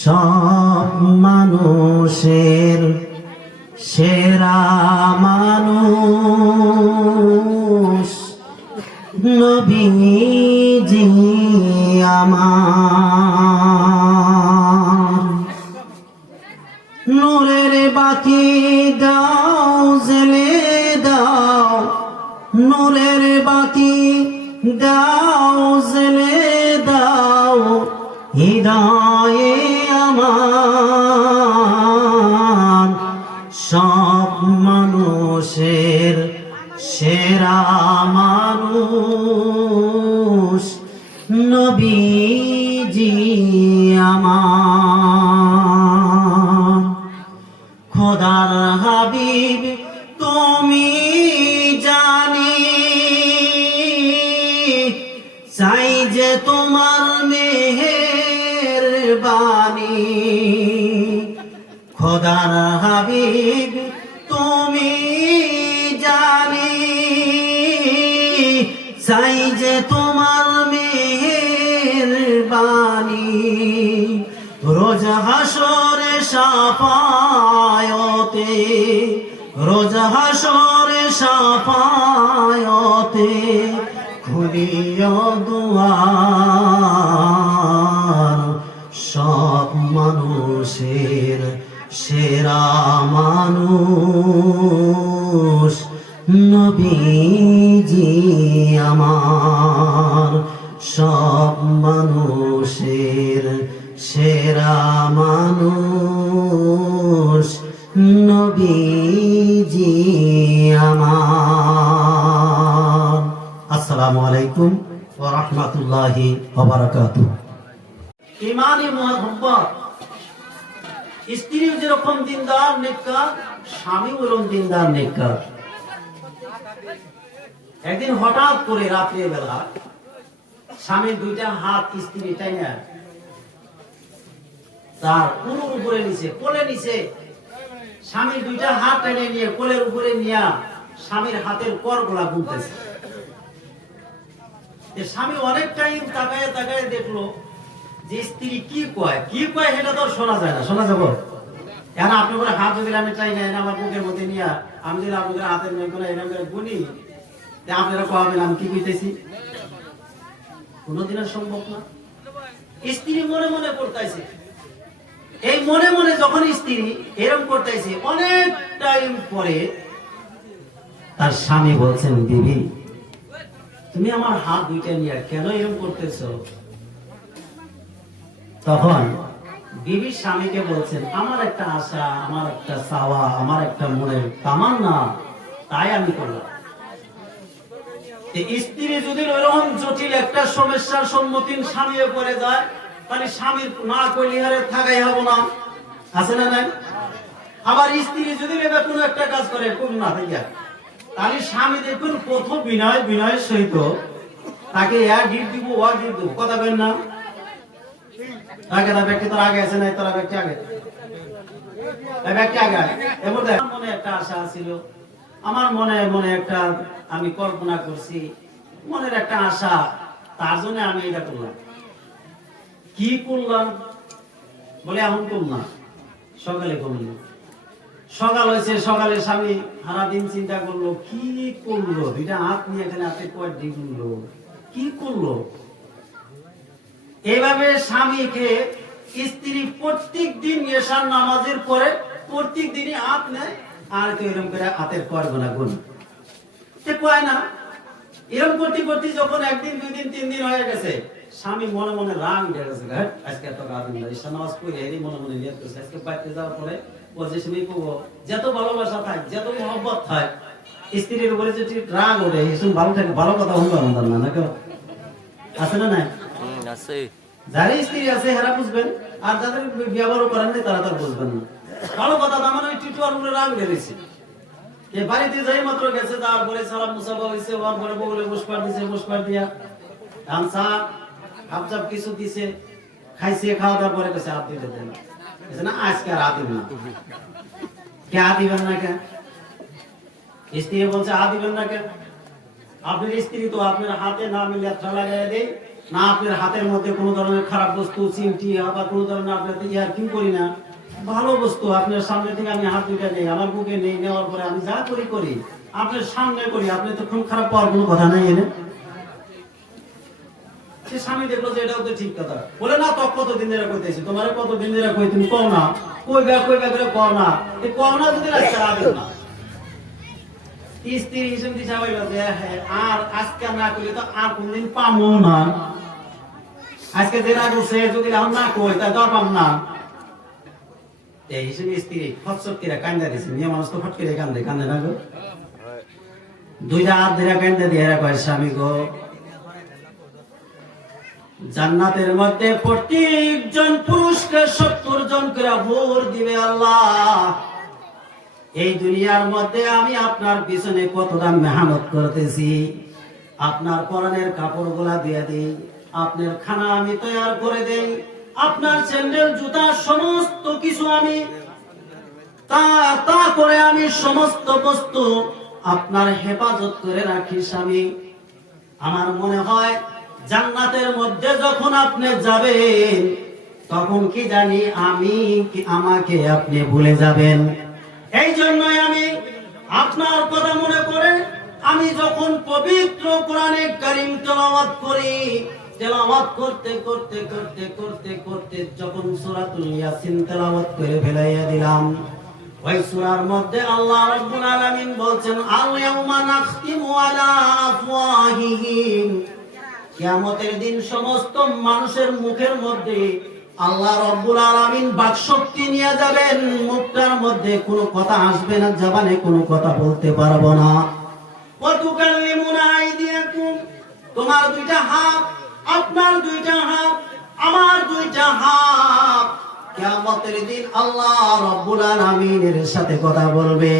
সব মানুষের সেরা মানুষ নবীজি আমার। নূরের বাতি দাও জ্বেলে দাও, নূরের বাতি দাও জ্বেলে দাও, হৃদয়ে আমার। সব মানুষের সেরা মানুষ নবীজি আমার। খোদার হাবিব তুমি জানি, চাই যে তোমার মেহেরবানি। খোদার হাবিব তুমি জানি, চাই যে তোমার মেহেরবানি। রোজ হাসরে শাফায়াতে, রোজ হাসরে শাফায়াতে খুলিও দুয়ার। সব মানুষের সেরা মানুষ নবীজি আমার। সব মানুষের সেরা মানুষ নবীজি আমার। আসসালামু আলাইকুম ওয়া রাহমাতুল্লাহি ওয়া বারাকাতুহু। ইমানি মুহাব্বত, স্ত্রীও যেরকম দিনদার নেককার, স্বামীও ওরকম দিনদার নেককার। একদিন হঠাৎ করে রাত্রে বেলা স্বামীর দুইটা হাত স্ত্রী টাইনা তার কোলের উপরে নিচে, কোলে নিচে স্বামীর দুইটা হাত টেনে নিয়ে কোলের উপরে নিয়ে স্বামীর হাতের করগুলা গুনতেছে। স্বামী অনেক টাইম তাকায় তাকায় দেখলো যে স্ত্রী কি কয় সেটা তো শোনা যায় না, শোনা যাবো। এখন আপনি করে হাত যদি আমি চাই না আমার বুকের মধ্যে নিয়ে আমি যদি আপনাদের হাতের মেয়ে এরকম করে গুনি, আপনারা কবেন আমি কি বুঝতেছি? কোনদিনের সম্ভব না। স্ত্রী মনে মনে করতেছে, এই মনে মনে যখন স্ত্রী এরকম করতেছে, অনেক টাইম পরে তার স্বামী বলছেন, বিবি তুমি আমার হাত দুইটা নিয়ে কেন এরকম করতেছো? তখন বিবি স্বামীকে বলছেন, আমার একটা আশা, আমার একটা চাওয়া, আমার একটা মনের তামান্না, তাই আমি করলাম। স্ত্রী যদি ওইরকম জটিল একটা সমস্যার সম্মুখীন স্বামী পড়ে যায়, তাহলে স্বামীর না করলে হারে থাকাই হবো না, আছে না নাই? আবার স্ত্রী যদি কোনো একটা কাজ করে কোন না থেকে, তাহলে স্বামী দেখুন প্রথম বিনয়ের সহিত তাকে গিফট দিব, গিফট দিব, কথা বলেন না? আগে না ব্যক্তি তোর আগে আছে নাই, তোরা ব্যক্তি আগে, ব্যক্তি আগে। এবার মনে একটা আশা ছিল, আমার মনে মনে একটা আমি কল্পনা করছি, মনের একটা আশা, তার জন্য আমি এটা করলাম। কি করলাম বলে এমন করলাম, সকালে করলাম। সকাল হয়েছে, সকালে স্বামী সারাদিন চিন্তা করলো কি করলো, দুইটা হাত নিয়ে এখানে হাতে কয়েক দিগুলো কি করলো। এইভাবে স্বামীকে স্ত্রী প্রত্যেক দিন এশার নামাজের পরে প্রত্যেক দিনই হাত নেয়, আর কেউ এরকম করে হাতের কর গোনা গুণ কয় না। এরকম করতে করতে যখন একদিন, দুই দিন, 3 দিন হয়ে গেছে, স্বামী মনে মনে রাগ উঠে গেছে, আজকে এত কাজ এশার নামাজ পড়ে এরই মনে মনে নিয়ত করছে, আজকে বাইরে যাওয়ার পরে ও যে সময় করবো, যত ভালোবাসা থাক, যত মহব্বত থাক, স্ত্রীর উপরে যদি রাগ ওঠে, এসব ভালো থাকে, ভালো কথা শুনবো আমাদের না, কেউ আছে না নাই? যারা স্ত্রী আছে হেরা বুঝবেন, আর যাদের ব্যবহার করেন নাই তারা তার বুঝবেন না। ভালো কথা আমার ওই টিটুয়ার উপরে রাগ উঠে গেছে। বাড়িতে যাই মাত্র গেছে, তারপরে সালাম মুসাফা হয়েছে, ওর ঘরে বউলে বসবার দিছে, বসবার দিয়া চা হাফচাপ কিছু দিছে, খাইছে, খাওয়া দাওয়ার পরে গেছে হাত দিতে দেন না, আজকে আর হাত দিবেন না। কে হাত দিবেন না? কেন স্ত্রী বলছে হাত দিবেন না কেন? আপনার স্ত্রী তো আপনার হাতে না মিলে লাগাই দেয়, না আপনার হাতের মধ্যে কোনো ধরনের খারাপ বস্তু চিমটি বা কোনো ধরনের আপনার ইয়ার কি করি না, ভালো বস্তু আপনার সামনে থেকে আমি হাত দুইটা নেই, আমার বুকে নেই, নেওয়ার পরে আমি যা করি করি আপনার সামনে করি, আপনি তো খুব খারাপ পাওয়ার কোনো কথা নাই এনে। সে স্বামী দেখলো যে এটাও তো ঠিক কথা, বলে না তো কতদিন ধরে কইতেছি তোমার, কতদিন ধরে কই তুমি কও না, কইবা করে কও না, এই কও না যদি রাস্তা রাখেন না। স্ত্রী হিসেবে দিশা হইলো যে হ্যাঁ আর আজকে না করলে তো আর কোনদিন পামো না, আজকে যে না করছে যদি এখন না কই তা দর পাম না। এই হিসেবে স্ত্রী ফটসকিরা কান্দা দিছে, মেয়ে মানুষ তো ফট করে কান্দে, কান্দে না গো, দুইটা হাত ধরে কান্দা দিয়ে কয় স্বামী গো, জান্নাতের মধ্যে প্রত্যেকজন পুরুষকে 70 জন করে ভোর দিবে আল্লাহ। এই দুনিয়ার মধ্যে আমি আপনার পিছনে কতটা মেহনত করতেছি, আপনার পরনের কাপড়গুলা দিয়ে দিই, আপনার খানা আমি তৈরি করে দেই, আপনার স্যান্ডেল জুতা সমস্ত কিছু আমি তা করে আমি সমস্ত বস্তু আপনার হেফাজত করে রাখি স্বামী। আমার মনে হয় জান্নাতের মধ্যে যখন আপনি যাবেন তখন কি জানি আমাকে আপনি ভুলে যাবেন। এই জন্যই আমি আপনার কথা মনে করে আমি যখন পবিত্র কোরআনে কারীম তেলাওয়াত করি, তেলাওয়াত করতে করতে করতে করতে করতে যখন সূরাতুল ইয়াসিন তেলাওয়াত করে ফেলাইয়া দিলাম, ওই সূরার মধ্যে আল্লাহ রাব্বুল আলামিন বলছেন আল ইয়াউমা নাখতিমু আলা আফওয়াহিহিম, কিয়ামতের দিন সমস্ত মানুষের মুখের মধ্যে আল্লাহ রাব্বুল আলামিন বাকশক্তি নিয়ে যাবেন, মুখটার মধ্যে কোনো কথা আসবে না, জবানে কোনো কথা বলতে পারবো না। ওয়া তুকাল্লিমুনা আইদিয়াকুম, তোমার দুইটা হাত, আপনার দুইটা হাত, আমার দুইটা হাত কিয়ামতের দিন আল্লাহ রাব্বুল আলামিনের সাথে কথা বলবে।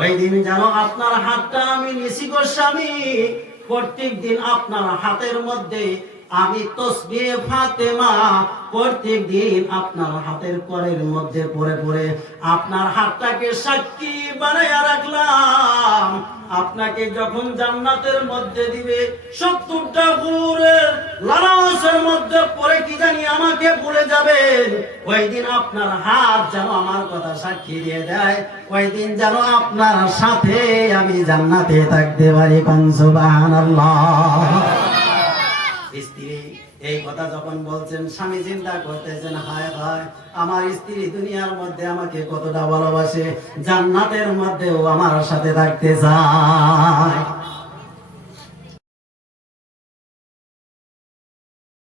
ওই দিন যেন আপনার হাতটা আমি নিছি গো স্বামী, প্রত্যেক দিন আপনার হাতের মধ্যে আমি তাসবিহ ফাতেমা প্রত্যেক দিন আপনার হাতের করের মধ্যে পড়ে পড়ে আপনার হাতটাকে সাক্ষী বানায়া রাখলাম। আপনাকে যখন জান্নাতের মধ্যে দিবে 70টা হুরের লালাসের মধ্যে পড়ে কি জানি আমাকে ভুলে যাবেন, ওই দিন আপনার হাত যেন আমার কথা সাক্ষী দিয়ে দেয়, ওই দিন যেন আপনার সাথে আমি জান্নাতে থাকতে পারি। কোন সুবহানাল্লাহ। স্ত্রী এই কথা যখন বলছেন স্বামী চিন্তা করতেছেন হায় হায় আমার স্ত্রী দুনিয়ার মধ্যে আমাকে কতটা ভালোবাসে, জান্নাতের মধ্যেও আমার সাথে থাকতে চায়।